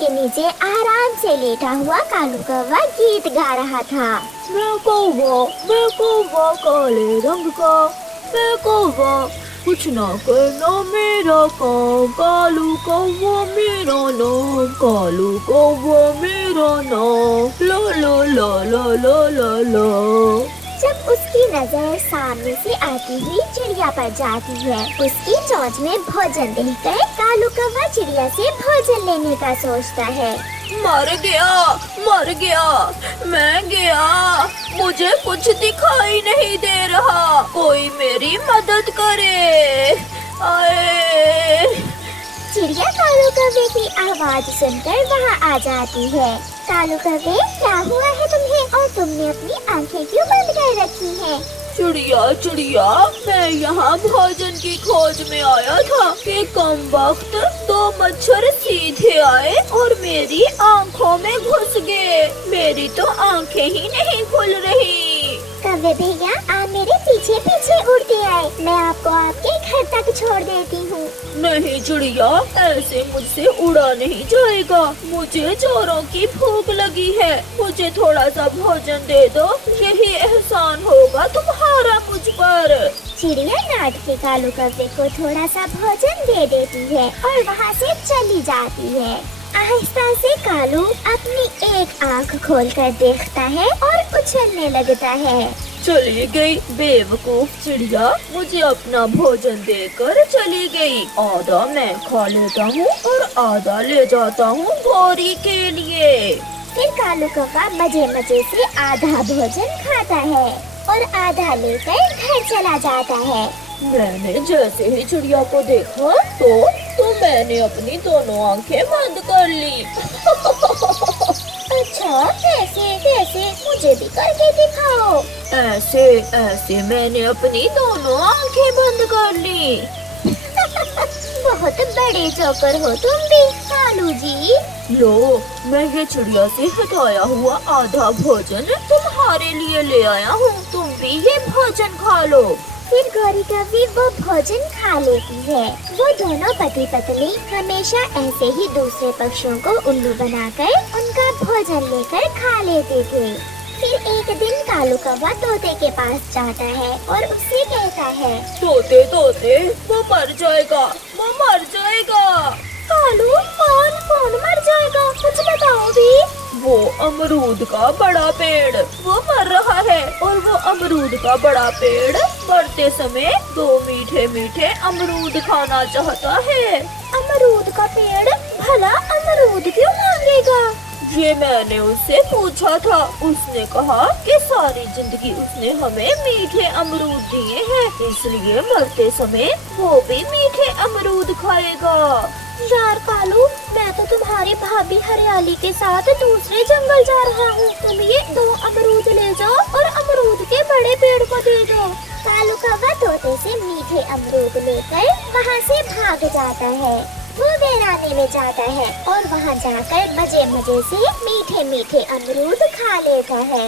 के नीचे आराम से लेटा हुआ कालू कौवा गीत गा रहा था। मैं कौवा काले रंग का, मैं कौवा कुछ ना करना मेरा काम, कालू कौवा मेरा नाम, कालू कौवा मेरा नाम, ला ला ला ला ला ला ला। जब उसकी नजर सामने से आती हुई चिड़िया पर जाती है, उसकी चोंच में भोजन देखकर कालू कौवा चिड़िया से भोजन लेने का सोचता है। मर गया, मैं गया, मुझे कुछ दिखाई नहीं दे रहा, कोई मेरी मदद करे, आए। चिड़िया कालू कौवे की आवाज सुनकर वहाँ आ जाती है। कालू कौवे, क्या हुआ है तुम्हें और तुमने अपनी आंखें क्यों बंद कर रखी हैं? चिड़िया, मैं यहाँ भोजन की खोज में आया था कि कम वक्त दो मच्छर सीधे आए और मेरी आंखों में घुस गए, मेरी तो आंखें ही नहीं खुल रही। कौवे भैया, आप मेरे पीछे पीछे उड़ते आए, मैं आपको आपके घर तक छोड़ देती हूँ। नहीं चिड़िया, ऐसे मुझसे उड़ा नहीं जाएगा, मुझे जोरों की भूख लगी है, मुझे थोड़ा सा भोजन दे दो, यही एहसान होगा तुम्हारा मुझ पर। चिड़िया नाट के कालू कौवे को थोड़ा सा भोजन दे देती है और वहाँ से चली जाती है। आहिस्ता से कालू अपनी एक आंख खोलकर देखता है और उछलने लगता है। चली गई बेवकूफ चिड़िया, मुझे अपना भोजन देकर चली गई, आधा मैं खा लेता हूँ और आधा ले जाता हूँ गौरी के लिए। फिर कालू कौवा मजे मजे से आधा भोजन खाता है और आधा लेकर घर चला जाता है। मैंने जैसे ही चिड़िया को देखा तो मैंने अपनी दोनों आंखें बंद कर ली। अच्छा, कैसे मुझे भी करके दिखाओ। ऐसे मैंने अपनी दोनों आंखें बंद कर ली। बहुत बड़े जोकर हो तुम भी कालू जी। लो, मैं ये चिड़िया से हटाया हुआ आधा भोजन तुम्हारे लिए ले आया हूँ, तुम भी ये भोजन खा लो। फिर गौरी कौवी वो भोजन खा लेती है। वो दोनों पति पत्नी हमेशा ऐसे ही दूसरे पक्षियों को उल्लू बनाकर उनका भोजन लेकर खा लेते थे। फिर एक दिन कालू कौवा तोते के पास जाता है और उससे कहता है, तोते वो मर जाएगा। कालू, कौन मर जाएगा, कुछ बताओ भी। वो अमरूद का बड़ा पेड़, वो मर रहा है और वो अमरूद का बड़ा पेड़ मरते समय दो मीठे मीठे अमरूद खाना चाहता है। अमरूद का पेड़ भला अमरूद क्यों मांगेगा? ये मैंने उससे पूछा था, उसने कहा कि सारी जिंदगी उसने हमें मीठे अमरूद दिए हैं, इसलिए मरते समय वो भी मीठे अमरूद खाएगा। यार कालू, मैं तो तुम्हारी भाभी हरियाली के साथ दूसरे जंगल जा रहा हूँ, तुम ये दो अमरूद ले जाओ और अमरूद के बड़े पेड़ को दे दो। कालू कौवा तोते से मीठे अमरूद लेकर वहाँ से भाग जाता है। वो वीराने में जाता है और वहाँ जाकर मजे मजे से मीठे मीठे अमरूद खा लेता है।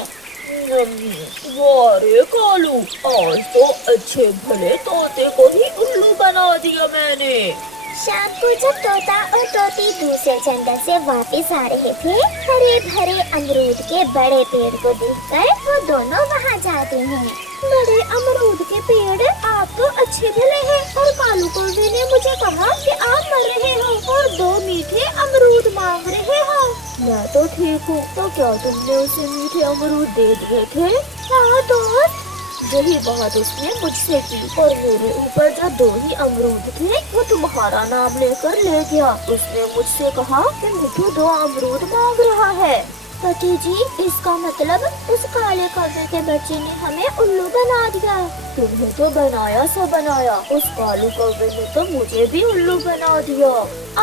वारे कालू, आज तो अच्छे भले तोते को ही उल्लू बना दिया मैंने। शाम को जब तोता और तोती दूसरे जंगल से वापस आ रहे थे, हरे भरे अमरूद के बड़े पेड़ को देखकर वो दोनों वहाँ जाते हैं। बड़े अमरूद के पेड़ आप तो अच्छे भले हैं और कालू कौवे ने मुझे कहा कि आप मर रहे हो और दो मीठे अमरूद मांग रहे हो। मैं तो ठीक हूँ, तो क्या तुमने उसे मीठे अमरूद दे दिए थे? हाँ दोस्त, यही बात उसने मुझसे की और मेरे ऊपर जो दो ही अमरूद थे वो तुम्हारा नाम लेकर ले गया। उसने मुझसे कहा कि मिठू दो अमरूद मांग रहा है। पति जी, इसका मतलब उस काले कौवे के बच्चे ने हमें उल्लू बना दिया। तुम्हें तो बनाया सो बनाया, उस कालू कौवे ने तो मुझे भी उल्लू बना दिया।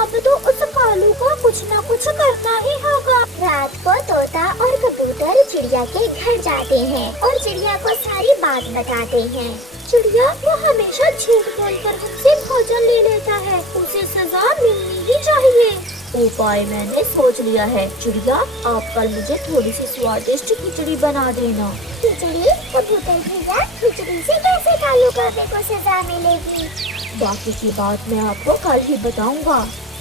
अब तो उस कालू को कुछ न कुछ करना ही होगा। रात को तोता और कबूतर चिड़िया के घर जाते हैं और चिड़िया को सारी बात बताते हैं। चिड़िया, वो हमेशा झूठ बोलकर हमसे भोजन ले लेता है, उसे सजा मिलनी ही चाहिए। उपाय मैंने सोच लिया है चिड़िया, आप कल मुझे थोड़ी सी स्वादिष्ट खिचड़ी बना देना। खिचड़ी? कबूतर भैया, खिचड़ी से कैसे कालू कौवे को सजा मिलेगी? बाकी की बात मैं आपको कल ही बताऊंगा।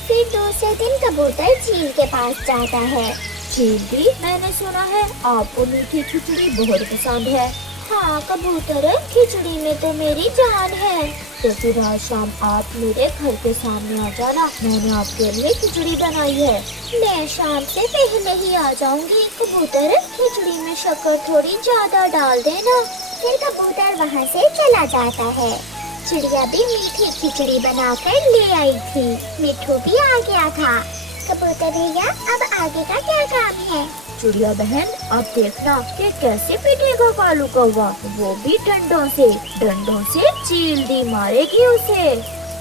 फिर दूसरे दिन कबूतर चील के पास जाता है। चील दी, मैंने सुना है आपको मीठी खिचड़ी बहुत पसंद है। हाँ कबूतर, खिचड़ी में तो मेरी जान है। तो फिर आज शाम आप मेरे घर के सामने आ जाना, मैंने आपके लिए खिचड़ी बनाई है। मैं शाम से पहले ही आ जाऊंगी। कबूतर, खिचड़ी में शक्कर थोड़ी ज्यादा डाल देना। फिर कबूतर वहाँ से चला जाता है। चिड़िया भी मीठी खिचड़ी बनाकर ले आई थी। मिट्ठू भी आ गया था। कबूतर भैया, अब आगे का क्या काम है? चिड़िया बहन, अब देखना कि कैसे पीटेगा कालू कौवा, वो भी डंडों से चील दी मारेगी उसे।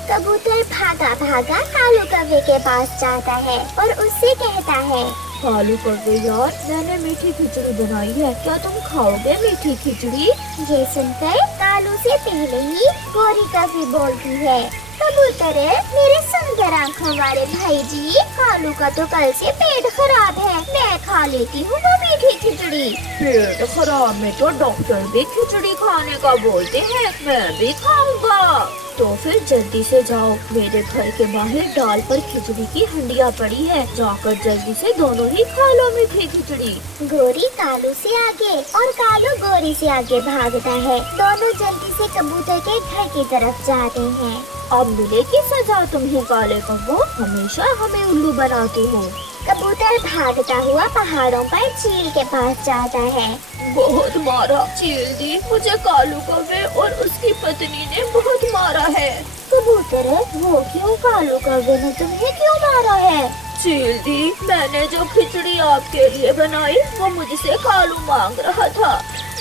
कबूतर भागा भागा कालू कौवे के पास जाता है और उससे कहता है, कालू कौवे यार, मैंने मीठी खिचड़ी बनाई है, क्या तुम खाओगे मीठी खिचड़ी? ये सुनकर कालू से पहले ही गोरी कौवे बोलती है, कबूतर, मेरे सुंदर आँखों वाले भाई जी, कालू का तो कल से पेट खराब है, मैं खा लेती हूँ वो मीठी खिचड़ी। पेट खराब में तो डॉक्टर भी खिचड़ी खाने का बोलते हैं, मैं भी खाऊंगा। तो फिर जल्दी से जाओ, मेरे घर के बाहर डाल पर खिचड़ी की हंडिया पड़ी है, जाकर जल्दी से दोनों ही खा लो मीठी खिचड़ी। गोरी कालू से आगे और कालू गोरी से आगे भागता है। दोनों जल्दी से कबूतर के घर की तरफ जाते हैं। अब मिलेगी सजा तुम्हें काले कौवो, हमेशा हमें उल्लू बनाती हो। कबूतर भागता हुआ पहाड़ों पर चील के पास जाता है। बहुत मारा चील दी, मुझे कालू कौवे और उसकी पत्नी ने बहुत मारा है। कबूतर, वो क्यों? कालू कौवे ने तुम्हें क्यों मारा है? चील दी, मैंने जो खिचड़ी आपके लिए बनाई वो मुझसे कालू मांग रहा था,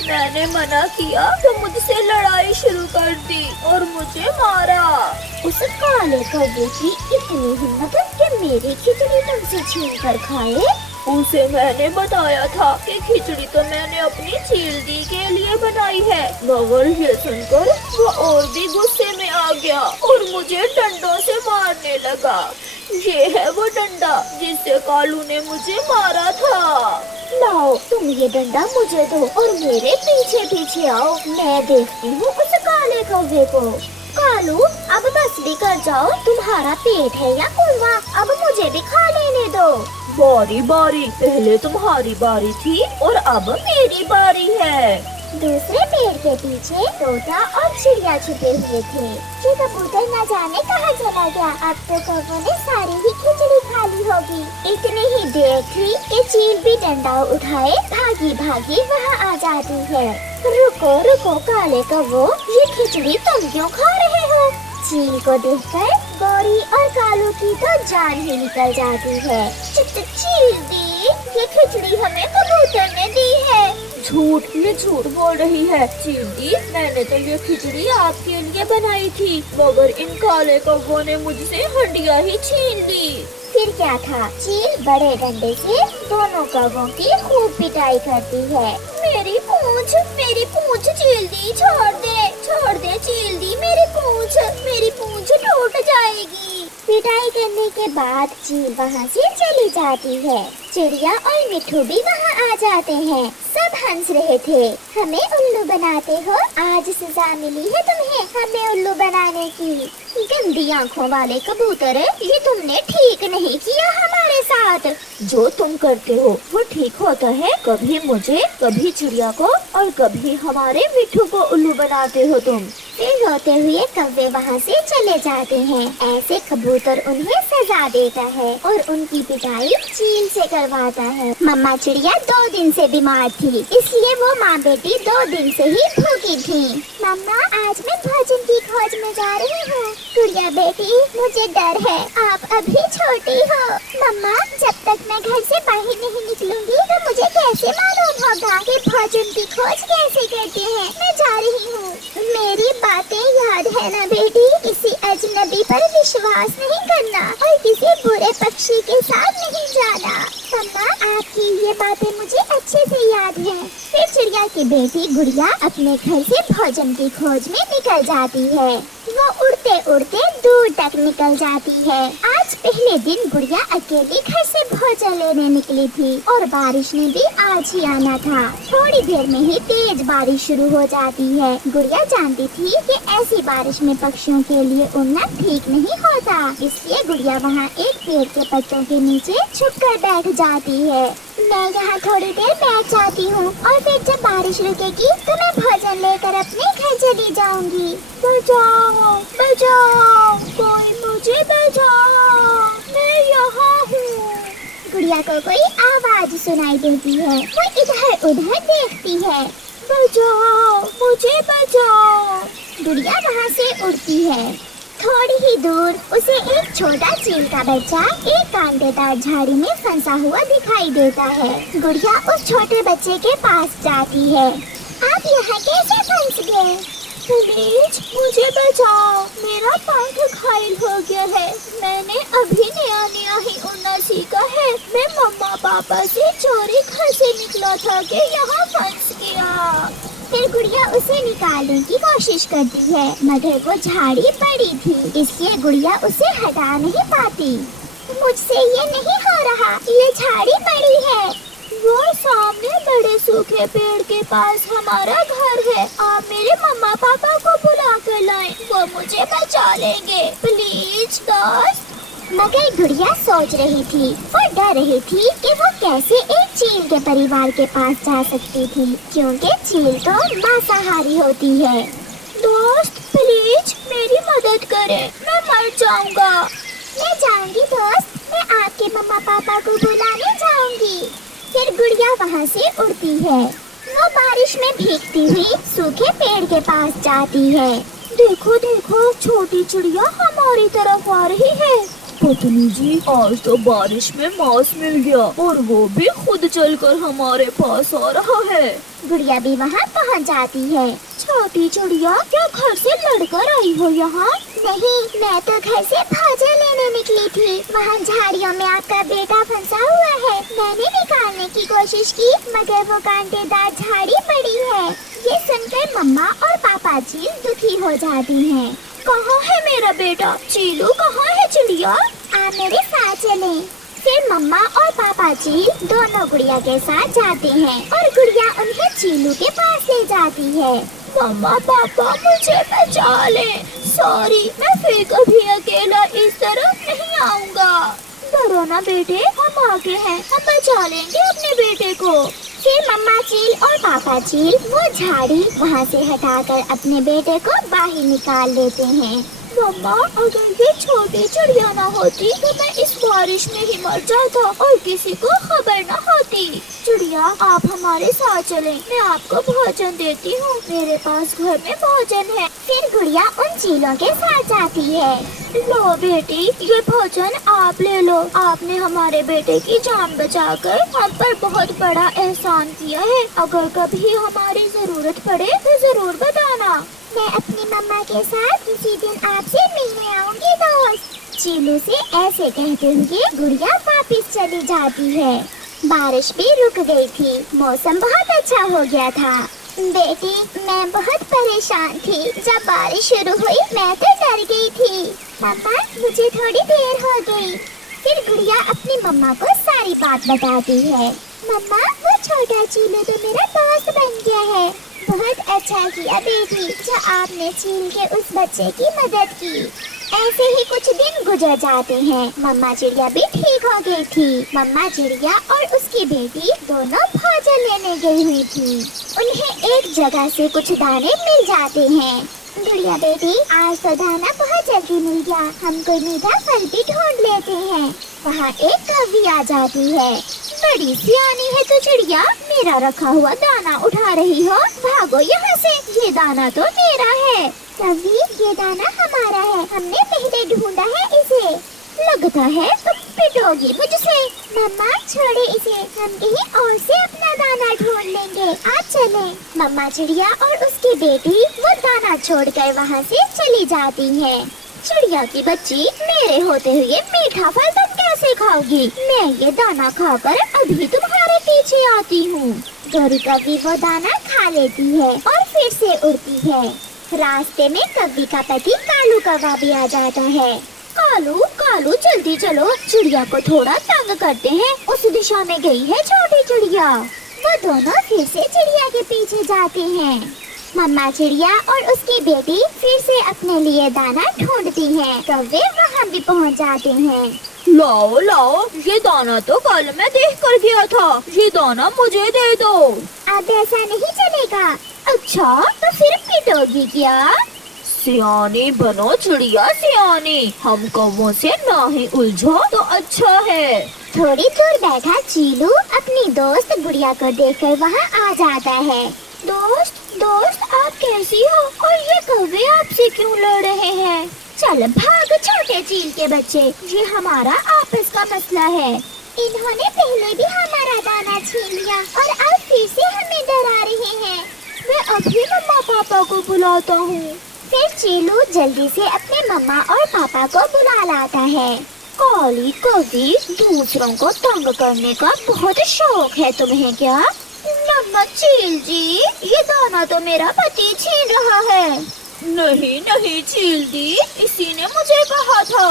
मैंने मना किया तो मुझसे लड़ाई शुरू कर दी और मुझे मारा। उस काले कौवे की इतनी हिम्मत कि मेरी खिचड़ी तुमसे छीन कर खाए? उसे मैंने बताया था कि खिचड़ी तो मैंने अपनी चील दी के लिए बनाई है, मगर ये सुनकर वो और भी गुस्से में आ गया और मुझे डंडों से मारने लगा। ये है वो डंडा जिससे कालू ने मुझे मारा था। लाओ, तुम ये डंडा मुझे दो और मेरे पीछे पीछे आओ, मैं देखती हूँ उस काले कौवे को। कालू, अब बस भी कर जाओ, तुम्हारा पेट है या कुआं, अब मुझे भी खा लेने दो। बारी बारी, पहले तुम्हारी बारी थी और अब मेरी बारी है। दूसरे पेड़ के पीछे तोता और चिड़िया छुपे हुए थे। ये कबूतर न जाने कहाँ चला गया। अब तो कौवों ने सारी ही खिचड़ी खा ली होगी। इतनी ही देर थी कि चील भी डंडा उठाए भागी भागी वहाँ आ जाती है। रुको रुको काले कौवो, ये खिचड़ी तुम क्यों खा रहे हो? चील को देखकर गोरी और कालू की तो जान ही निकल जाती है। चील दी, ये खिचड़ी हमें कबूतर ने दी है। झूठ, ये झूठ बोल रही है। चील दी, मैंने तो ये खिचड़ी आपके लिए बनाई थी, मगर इन काले कौवों ने मुझसे हंडिया ही छीन ली। फिर क्या था? चील बड़े डंडे से दोनों कौवों की खूब पिटाई करती है। मेरी पूंछ चील दी, छोड़ दे चील दी, मेरी पूंछ टूट जाएगी। पिटाई करने के बाद चील वहाँ से चली जाती है। चिड़िया और मिट्ठू भी वहाँ आ जाते हैं। सब हंस रहे थे। हमें उल्लू बनाते हो, आज सजा मिली है तुम्हें हमें उल्लू बनाने की। गंदी आँखों वाले कबूतर, ये तुमने ठीक नहीं किया हमारे साथ। जो तुम करते हो वो ठीक होता है, कभी मुझे, कभी चिड़िया को और कभी हमारे मिट्ठू को उल्लू बनाते हो तुम। फिर रोते हुए कौवे वहाँ से चले जाते हैं। ऐसे कबूतर उन्हें सजा देता है और उनकी पिटाई चील से करवाता है। मम्मा चिड़िया 2 दिन से बीमार थी, इसलिए वो माँ बेटी 2 दिन से ही भूखी थी। मम्मा, आज मैं भोजन की खोज में जा रही हूँ। चिड़िया बेटी, मुझे डर है, आप अभी छोटी हो। मम्मा, जब तक मैं घर से बाहर नहीं निकलूंगी तो मुझे कैसे मालूम होगा कि भोजन की खोज कैसे करते हैं। मैं जा रही हूँ। मेरी बातें याद है ना बेटी? किसी अजनबी पर विश्वास नहीं करना और किसी बुरे पक्षी के साथ नहीं जाना। मम्मा, आपकी ये बातें मुझे अच्छे से याद है। फिर चिड़िया की बेटी गुड़िया अपने घर से भोजन की खोज में निकल जाती है। वो उड़ते उड़ते दूर तक निकल जाती है। आज पहले दिन गुड़िया अकेली घर से भोजन लेने निकली थी और बारिश ने भी आज ही आना था। थोड़ी देर में ही तेज बारिश शुरू हो जाती है। गुड़िया जानती थी कि ऐसी बारिश में पक्षियों के लिए उड़ना ठीक नहीं होता, इसलिए गुड़िया वहाँ एक पेड़ के पत्तों के नीचे छुपकर बैठ जाती है। मैं यहाँ थोड़ी देर बैठ जाती हूँ और फिर जब बारिश रुकेगी तो मैं भोजन लेकर अपने घर चली जाऊंगी। बचाओ बचाओ, कोई मुझे बचाओ, मैं यहाँ हूँ। गुड़िया को कोई आवाज सुनाई देती है। वो इधर उधर देखती है। बचाओ, मुझे बचाओ। गुड़िया वहाँ से उड़ती है। थोड़ी ही दूर उसे एक छोटा चील का बच्चा एक कांटेदार झाड़ी में फंसा हुआ दिखाई देता है। गुड़िया उस छोटे बच्चे के पास जाती है। आप यहाँ कैसे फंस गए? प्लीज मुझे बचाओ, मेरा पंख घायल हो गया है। मैंने अभी नया नया ही उड़ना सीखा है। मैं मम्मा पापा से चोरी घर से निकला था कि यहाँ फंस गया। फिर गुड़िया उसे निकालने की कोशिश करती है, मगर वो झाड़ी बड़ी थी, इसलिए गुड़िया उसे हटा नहीं पाती। मुझसे ये नहीं हो रहा, ये झाड़ी बड़ी है। वो सामने बड़े सूखे पेड़ के पास हमारा घर है। आप मेरे मम्मा पापा को बुला कर लाएं, वो मुझे बचा लेंगे। प्लीज दोस्त। मगर गुड़िया सोच रही थी, वो डर रही थी कि वो कैसे एक चील के परिवार के पास जा सकती थी, क्योंकि चील तो मांसाहारी होती है। दोस्त प्लीज मेरी मदद करें, मैं मर जाऊंगा। मैं जाऊंगी दोस्त, मैं आपके मम्मा पापा को बुलाने जाऊंगी। फिर गुड़िया वहाँ से उड़ती है। वो बारिश में भीगती हुई सूखे पेड़ के पास जाती है। देखो देखो, छोटी चिड़िया हमारी तरफ आ रही है। पत्नी जी, आज तो बारिश में मांस मिल गया और वो भी खुद चलकर हमारे पास आ रहा है। गुड़िया भी वहाँ पहुँच जाती है। छोटी चिड़िया, क्या घर से लड़कर आई हो यहाँ? नहीं, मैं तो घर से भोजन लेने निकली थी। वहाँ झाड़ियों में आपका बेटा फंसा हुआ है। मैंने निकालने की कोशिश की, मगर वो कांटेदार झाड़ी बड़ी है। ये सुनकर मम्मा और पापा चील दुखी हो जाती हैं। कहाँ है मेरा बेटा? चीलू कहाँ है चिड़िया? आप मेरे साथ चलें। फिर मम्मा और पापा चील दोनों गुड़िया के साथ जाते हैं और गुड़िया उन्हें चीलू के पास ले जाती है। मम्मा पापा मुझे बचा ले। सॉरी, मैं फिर कभी अकेला इस तरफ नहीं आऊँगा। डरो ना बेटे, हम आगे हैं, हम बचा लेंगे अपने बेटे को। फिर मम्मा चील और पापा चील वो झाड़ी वहाँ से हटाकर अपने बेटे को बाहर निकाल लेते हैं। मम्मा, अगर ये छोटी चिड़िया ना होती तो मैं इस बारिश में ही मर जाता और किसी को खबर न होती। चिड़िया, आप हमारे साथ चलें, मैं आपको भोजन देती हूँ, मेरे पास घर में भोजन है। फिर गुड़िया उन चीलों के साथ जाती है। लो बेटी, ये भोजन आप ले लो। आपने हमारे बेटे की जान बचाकर हम पर बहुत बड़ा एहसान किया है। अगर कभी हमारी जरूरत पड़े तो जरूर बताना। मैं अपनी मम्मा के साथ इसी दिन आपसे मिलने आऊंगी दोस्त। चीलू से ऐसे कहते हुए गुड़िया वापस चली जाती है। बारिश भी रुक गई थी, मौसम बहुत अच्छा हो गया था। बेटी, मैं बहुत परेशान थी। जब बारिश शुरू हुई मैं तो डर गई थी। पापा, मुझे थोड़ी देर हो गई। फिर गुड़िया अपनी मम्मा को सारी बात बताती है। मम्मा, वो छोटा चीलू तो मेरा दोस्त बन गया है। बहुत अच्छा किया बेटी, जो आपने चील के उस बच्चे की मदद की। ऐसे ही कुछ दिन गुजर जाते हैं। मम्मा चिड़िया भी ठीक हो गई थी। मम्मा चिड़िया और उसकी बेटी दोनों भोजन लेने गई हुई थी। उन्हें एक जगह से कुछ दाने मिल जाते हैं। गुड़िया बेटी, आज तो दाना बहुत जल्दी मिल गया। हम कोई मीठा फल भी ढूंढ लेते हैं। वहाँ एक कौवी आ जाती है। बड़ी सियानी है तो चिड़िया, मेरा रखा हुआ दाना उठा रही हो? भागो यहाँ से, ये दाना तो मेरा है। कौवी, ये दाना हमारा है, हमने पहले ढूंढा है इसे। लगता है तुम पिटोगी मुझसे। मम्मा, छोड़े इसे, हम कहीं और से अपना दाना ढूंढ लेंगे। आप चलें। मम्मा चिड़िया और उसकी बेटी वो दाना छोड़कर वहाँ से चली जाती हैं। चिड़िया की बच्ची, मेरे होते हुए मीठा फल तुम कैसे खाओगी? मैं ये दाना खाकर अभी तुम्हारे पीछे आती हूँ। गौरी कौवी वो दाना खा लेती है और फिर से उड़ती है। रास्ते में कौवी का पति कालू कौवा भी आ जाता है। कालू कालू जल्दी चलो, चिड़िया को थोड़ा तंग करते हैं। उस दिशा में गई है छोटी चिड़िया। वो दोनों फिर से चिड़िया के पीछे जाते हैं। मम्मा चिड़िया और उसकी बेटी फिर से अपने लिए दाना ढूंढती हैं। कौवे वहाँ भी पहुँच जाते हैं। लाओ लाओ, ये दाना तो कल मैं देख कर गया था, ये दाना मुझे दे दो। अब ऐसा नहीं चलेगा। अच्छा, तो फिर पिटोगी क्या? सियानी बनो चिड़िया सियानी, हम कौवों से ना ही उलझो तो अच्छा है। थोड़ी दूर बैठा चीलू अपनी दोस्त गुड़िया को देखकर वहाँ आ जाता है। दोस्त दोस्त, आप कैसी हो? और ये कौवे आपसे क्यों लड़ रहे हैं? चल भाग छोटे चील के बच्चे, ये हमारा आपस का मसला है। इन्होंने पहले भी हमारा दाना छीन लिया और अब फिर से हमें डरा रहे हैं। मैं अभी मम्मा पापा को बुलाता हूँ। फिर चीलू जल्दी से अपने मम्मा और पापा को बुला लाता है। काली कौवी, दूसरों को तंग करने का बहुत शौक है तुम्हें क्या? नमक चील जी, ये दाना तो मेरा पति छीन रहा है। नहीं नहीं चील दी, इसी ने मुझे कहा था।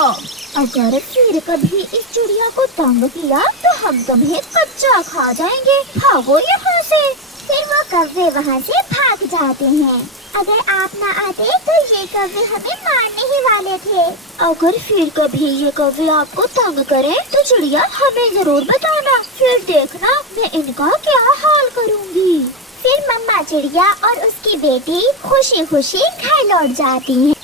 अगर फिर कभी इस चिड़िया को तंग किया तो हम तुम्हें कच्चा खा जाएंगे। भागो यहाँ से। फिर वो कौवे वहाँ से भाग जाते हैं। अगर आप न आते तो ये कौवे हमें मारने ही वाले थे। अगर फिर कभी ये कौवे आपको तंग करे तो चिड़िया हमें जरूर बताना, फिर देखना मैं इनका क्या हाल करूँगी। फिर मम्मा चिड़िया और उसकी बेटी खुशी खुशी घर लौट जाती हैं।